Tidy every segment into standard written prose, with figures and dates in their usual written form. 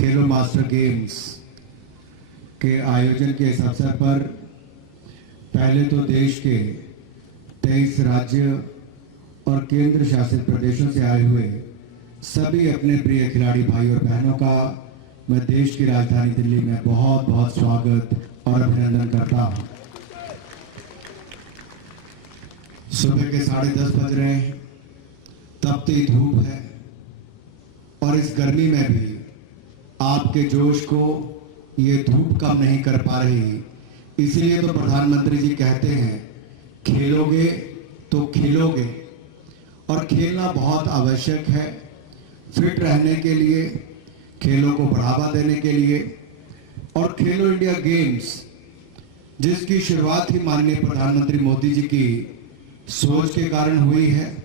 खेलो master games के आयोजन के इस अवसर पर पहले तो देश के 23 राज्य और केंद्र शासित प्रदेशों से आए हुए सभी अपने प्रिय खिलाड़ी भाई और बहनों का मैं देश की राजधानी दिल्ली में बहुत बहुत स्वागत और अभिनंदन करता हूं। सुबह के 10:30 बज रहे हैं, तपती धूप है और इस गर्मी में भी आपके जोश को ये धूप कम नहीं कर पा रही। इसलिए तो प्रधानमंत्री जी कहते हैं खेलोगे तो खिलोगे, और खेलना बहुत आवश्यक है फिट रहने के लिए, खेलों को बढ़ावा देने के लिए। और खेलो इंडिया गेम्स जिसकी शुरुआत ही माननीय प्रधानमंत्री मोदी जी की सोच के कारण हुई है,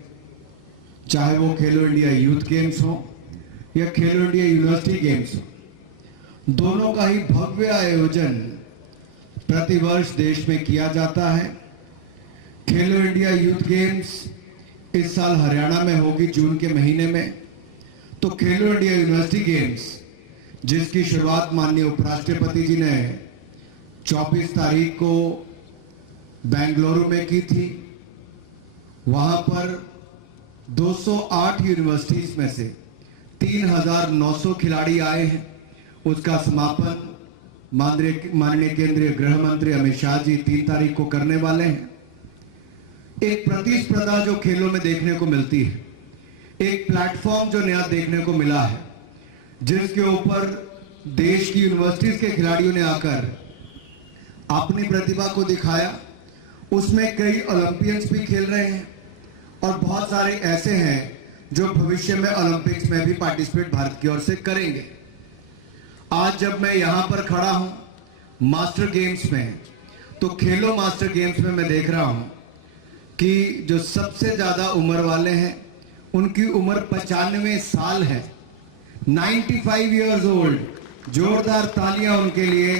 चाहे वो खेलो इंडिया यूथ गेम्स हो या खेलो इंडिया यूनिवर्सिटी गेम्स हो, दोनों का ही भव्य आयोजन प्रतिवर्ष देश में किया जाता है। खेलो इंडिया यूथ गेम्स इस साल हरियाणा में होगी जून के महीने में। तो खेलो इंडिया यूनिवर्सिटी गेम्स जिसकी शुरुआत माननीय उपराष्ट्रपति जी ने 24 तारीख को बेंगलुरु में की थी, वहां पर 208 यूनिवर्सिटीज में से 3,900 खिलाड़ी आए हैं। उसका समापन माननीय केंद्रीय गृह मंत्री अमित शाह जी 3 तारीख को करने वाले हैं। एक प्रतिस्पर्धा जो खेलों में देखने को मिलती है, एक प्लेटफॉर्म जो नया देखने को मिला है, जिसके ऊपर देश की यूनिवर्सिटीज के खिलाड़ियों ने आकर अपनी प्रतिभा को दिखाया। उसमें कई ओलंपियंस भी खेल रहे हैं और बहुत सारे ऐसे हैं जो भविष्य में ओलंपिक्स में भी पार्टिसिपेट भारत की ओर से करेंगे। आज जब मैं यहां पर खड़ा हूं मास्टर गेम्स में, तो खेलो मास्टर गेम्स में मैं देख रहा हूं कि जो सबसे ज्यादा उम्र वाले हैं उनकी उम्र 95 साल है, 95 इयर्स ओल्ड। जोरदार तालियां उनके लिए,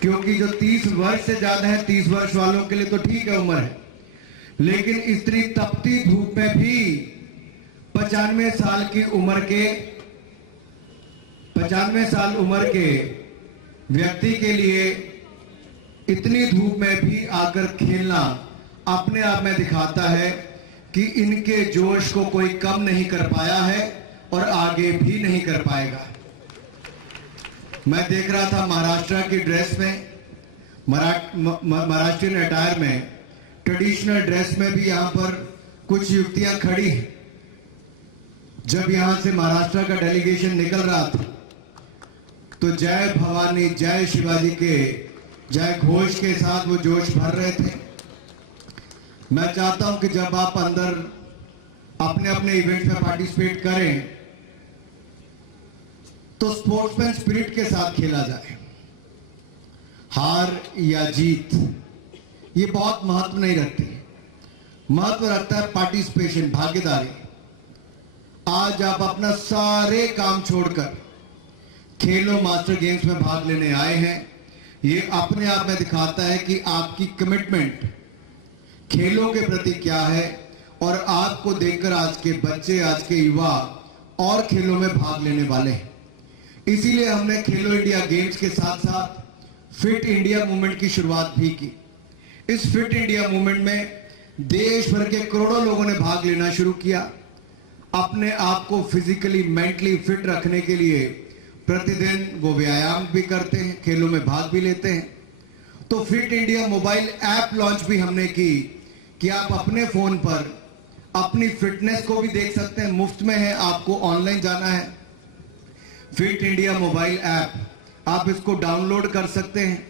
क्योंकि जो 30 वर्ष से ज्यादा है, 30 वर्ष वालों के लिए तो ठीक है उम्र है, लेकिन इतनी तपती धूप में भी 95 साल की उम्र के 95 साल उम्र के व्यक्ति के लिए इतनी धूप में भी आकर खेलना अपने आप में दिखाता है कि इनके जोश को कोई कम नहीं कर पाया है और आगे भी नहीं कर पाएगा। मैं देख रहा था महाराष्ट्र की ड्रेस में, महाराष्ट्रियन अटायर में, ट्रेडिशनल ड्रेस में भी यहां पर कुछ युवतियां खड़ी हैं। जब यहां से महाराष्ट्र का डेलीगेशन निकल रहा था तो जय भवानी जय शिवाजी के जय घोष के साथ वो जोश भर रहे थे। मैं चाहता हूं कि जब आप अंदर अपने अपने इवेंट में पार्टिसिपेट करें तो स्पोर्ट्समैन स्पिरिट के साथ खेला जाए। हार या जीत ये बहुत महत्व नहीं रखती, महत्व रखता है पार्टिसिपेशन, भागीदारी। आज आप अपना सारे काम छोड़कर खेलो मास्टर गेम्स में भाग लेने आए हैं। ये अपने आप में दिखाता है कि आपकी कमिटमेंट खेलों के प्रति क्या है, और आपको देखकर आज के बच्चे, आज के युवा और खेलों में भाग लेने वाले हैं। इसीलिए हमने खेलो इंडिया गेम्स के साथ साथ फिट इंडिया मूवमेंट की शुरुआत भी की। इस फिट इंडिया मूवमेंट में देश भर के करोड़ों लोगों ने भाग लेना शुरू किया। अपने आप को फिजिकली, मेंटली फिट रखने के लिए प्रतिदिन वो व्यायाम भी करते हैं, खेलों में भाग भी लेते हैं। तो fit India mobile app launch भी हमने की कि आप अपने फोन पर अपनी फिटनेस को भी देख सकते हैं, मुफ्त में है, आपको ऑनलाइन जाना है। फिट इंडिया मोबाइल ऐप आप इसको डाउनलोड कर सकते हैं,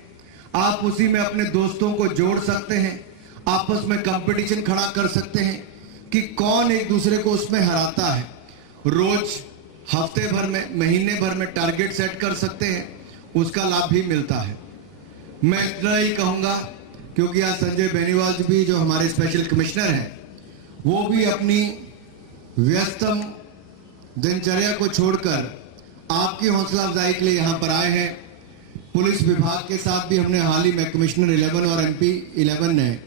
आप उसी में अपने दोस्तों को जोड़ सकते हैं, आपस में कंपटीशन खड़ा कर सकते हैं कि कौन एक दूसरे को उसमें हराता है। रोज, हफ्ते भर में, महीने भर में टारगेट सेट कर सकते हैं, उसका लाभ भी मिलता है। मैं इतना ही कहूंगा क्योंकि आज संजय बेनीवाल जी भी जो हमारे स्पेशल कमिश्नर हैं, वो भी अपनी व्यस्तम दिनचर्या को छोड़कर आपकी हौसला अफजाई के लिए यहां पर आए हैं। पुलिस विभाग के साथ भी हमने हाल ही में कमिश्नर 11 और MP 11 ने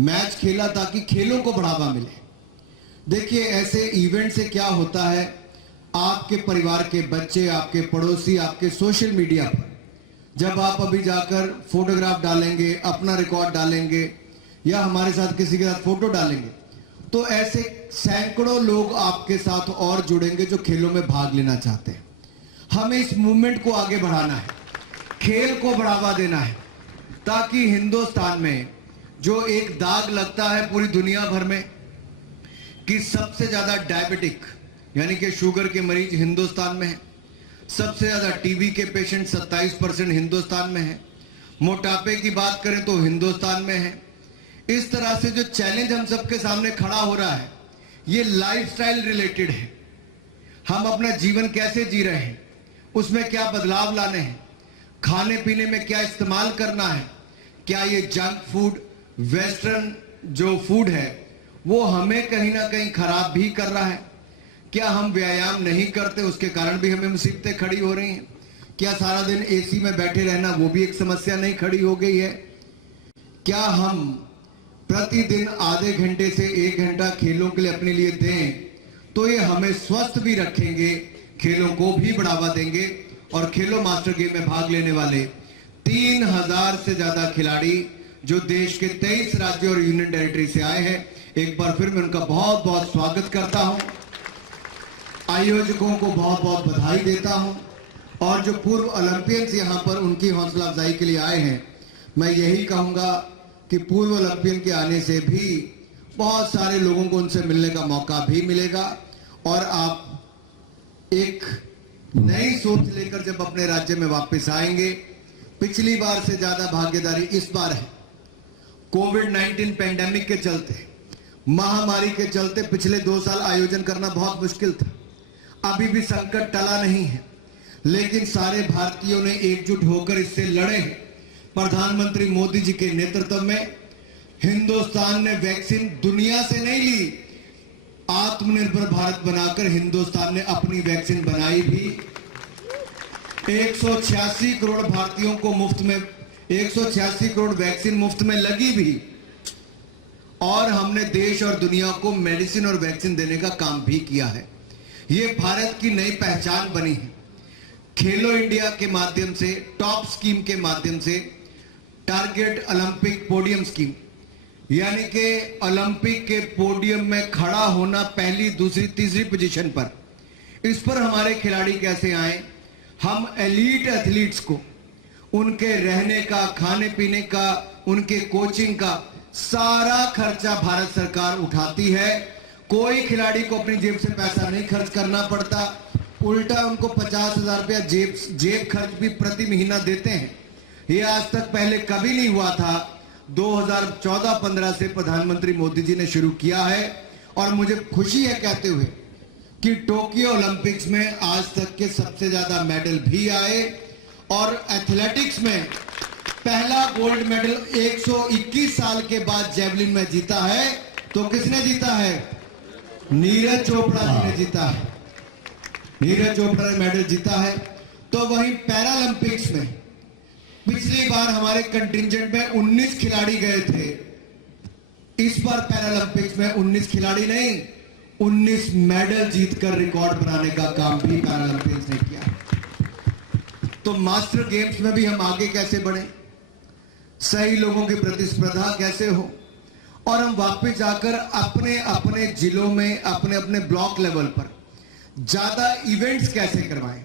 मैच खेला ताकि खेलों को बढ़ावा मिले। देखिए ऐसे इवेंट से क्या होता है, आपके परिवार के बच्चे, आपके पड़ोसी, आपके सोशल मीडिया पर जब आप अभी जाकर फोटोग्राफ डालेंगे, अपना रिकॉर्ड डालेंगे या हमारे साथ किसी के साथ फोटो डालेंगे, तो ऐसे सैकड़ों लोग आपके साथ और जुड़ेंगे जो खेलों में भाग लेना चाहते हैं। हमें इस मूवमेंट को आगे बढ़ाना है, खेल को बढ़ावा देना है, ताकि हिंदुस्तान में जो एक दाग लगता है पूरी दुनिया भर में कि सबसे ज्यादा डायबिटिक यानी कि शुगर के मरीज हिंदुस्तान में है, सबसे ज्यादा टीबी के पेशेंट 27% हिंदुस्तान में है, मोटापे की बात करें तो हिंदुस्तान में है। इस तरह से जो चैलेंज हम सबके सामने खड़ा हो रहा है, ये लाइफस्टाइल रिलेटेड है। हम अपना जीवन कैसे जी रहे हैं, उसमें क्या बदलाव लाने हैं, खाने पीने में क्या इस्तेमाल करना है, क्या ये जंक फूड, वेस्टर्न जो फूड है वो हमें कहीं ना कहीं खराब भी कर रहा है, क्या हम व्यायाम नहीं करते उसके कारण भी हमें मुसीबतें खड़ी हो रही हैं, क्या सारा दिन एसी में बैठे रहना वो भी एक समस्या नहीं खड़ी हो गई है, क्या हम प्रतिदिन आधे घंटे से 1 घंटा खेलों के लिए अपने लिए दें तो ये हमें स्वस्थ भी रखेंगे, खेलों को भी बढ़ावा देंगे। और खेलो मास्टर गेम में भाग लेने वाले 3000 से ज्यादा खिलाड़ी जो देश के 23 राज्यों और यूनियन टेरिटरी से आए हैं, एक बार फिर मैं उनका बहुत बहुत स्वागत करता हूं, आयोजकों को बहुत बहुत बधाई देता हूं, और जो पूर्व ओलंपियंस यहां पर उनकी हौसला अफजाई के लिए आए हैं, मैं यही कहूंगा कि पूर्व ओलंपियन के आने से भी बहुत सारे लोगों को उनसे मिलने का मौका भी मिलेगा और आप एक नई सोच लेकर जब अपने राज्य में वापस आएंगे, पिछली बार से ज्यादा भागीदारी इस बार है। कोविड-19 पेंडेमिक के चलते, महामारी के चलते पिछले 2 साल आयोजन करना बहुत मुश्किल था। अभी भी संकट टला नहीं है, लेकिन सारे भारतीयों ने एकजुट होकर इससे लड़े हैं। प्रधानमंत्री मोदी जी के नेतृत्व में हिंदुस्तान ने वैक्सीन दुनिया से नहीं ली, आत्मनिर्भर भारत बनाकर हिंदुस्तान ने अपनी वैक्सीन बनाई भी। 186 करोड़ भारतीयों को मुफ्त में 186 करोड़ वैक्सीन मुफ्त में लगी भी, और हमने देश और दुनिया को मेडिसिन और वैक्सीन देने का काम भी किया है। ये भारत की नई पहचान बनी है। खेलो इंडिया के माध्यम से, टॉप स्कीम के माध्यम से, टारगेट ओलंपिक पोडियम स्कीम यानी कि ओलंपिक के पोडियम में खड़ा होना पहली, दूसरी, तीसरी पोजीशन पर, इस पर हमारे खिलाड़ी कैसे आए। हम एलीट एथलीट्स को उनके रहने का, खाने पीने का, उनके कोचिंग का सारा खर्चा भारत सरकार उठाती है। कोई खिलाड़ी को अपनी जेब से पैसा नहीं खर्च करना पड़ता, उल्टा उनको 50,000 रुपया जेब खर्च भी प्रति महीना देते हैं। ये आज तक पहले कभी नहीं हुआ था। 2014-15 से प्रधानमंत्री मोदी जी ने शुरू किया है, और मुझे खुशी है कहते हुए कि टोक्यो ओलंपिक्स में आज तक के सबसे ज्यादा मेडल भी आए, और एथलेटिक्स में पहला गोल्ड मेडल 121 साल के बाद जेवलिन में जीता है। तो किसने जीता है? नीरज चोपड़ा जी ने जीता है। नीरज चोपड़ा ने मेडल जीता है। तो वहीं पैरालंपिक्स में पिछली बार हमारे कंटिंजेंट में 19 खिलाड़ी गए थे, इस बार पैरालंपिक्स में 19 खिलाड़ी नहीं, 19 मेडल जीतकर रिकॉर्ड बनाने का काम भी पैरालंपिक्स ने किया। तो मास्टर गेम्स में भी हम आगे कैसे बढ़े, सही लोगों की प्रतिस्पर्धा कैसे हो, और हम वापस जाकर अपने अपने जिलों में, अपने अपने ब्लॉक लेवल पर ज्यादा इवेंट्स कैसे करवाएं।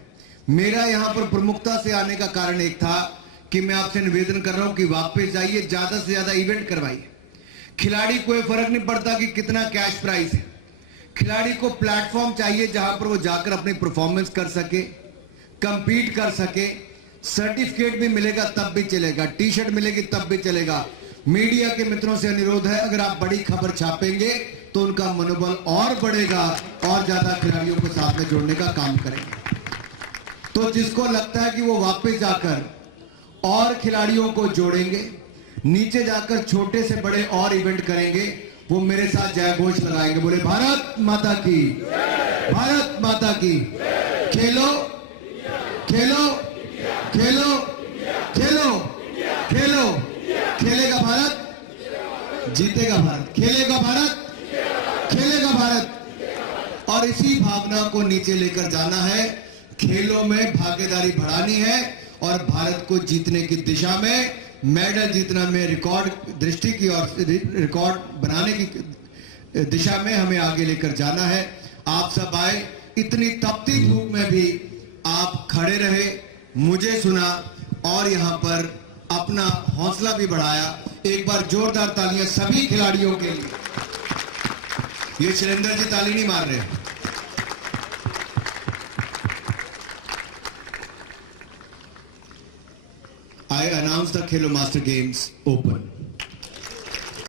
मेरा यहां पर प्रमुखता से आने का कारण एक था कि मैं आपसे निवेदन कर रहा हूं कि वापस जाइए, ज्यादा से ज्यादा इवेंट करवाइए। खिलाड़ी को कोई फर्क नहीं पड़ता कि कितना कैश प्राइस है, खिलाड़ी को प्लेटफॉर्म चाहिए जहां पर वो जाकर अपनी परफॉर्मेंस कर सके, कंपीट कर सके। सर्टिफिकेट भी मिलेगा तब भी चलेगा, टी शर्ट मिलेगी तब भी चलेगा। मीडिया के मित्रों से अनुरोध है, अगर आप बड़ी खबर छापेंगे तो उनका मनोबल और बढ़ेगा और ज्यादा खिलाड़ियों को साथ में जोड़ने का काम करेंगे। तो जिसको लगता है कि वो वापस जाकर और खिलाड़ियों को जोड़ेंगे, नीचे जाकर छोटे से बड़े और इवेंट करेंगे, वो मेरे साथ जय घोष लगाएंगे, बोले भारत माता की, भारत माता की। खेलो खेलो खेलो खेलो खेलो, खेलेगा भारत, जीतेगा भारत, खेलेगा भारत, खेलेगा भारत। और और इसी भावना को नीचे लेकर जाना है। खेलों में भागीदारी बढ़ानी है और भारत को जीतने की दिशा में, मेडल जीतना में, रिकॉर्ड दृष्टि की और रिकॉर्ड बनाने की दिशा में हमें आगे लेकर जाना है। आप सब आए, इतनी तपती धूप में भी आप खड़े रहे, मुझे सुना और यहां पर अपना हौसला भी बढ़ाया। एक बार जोरदार तालियां सभी खिलाड़ियों के लिए। ये शैलेंद्र जी ताली नहीं मार रहे। I announce the Khelo Master Games open.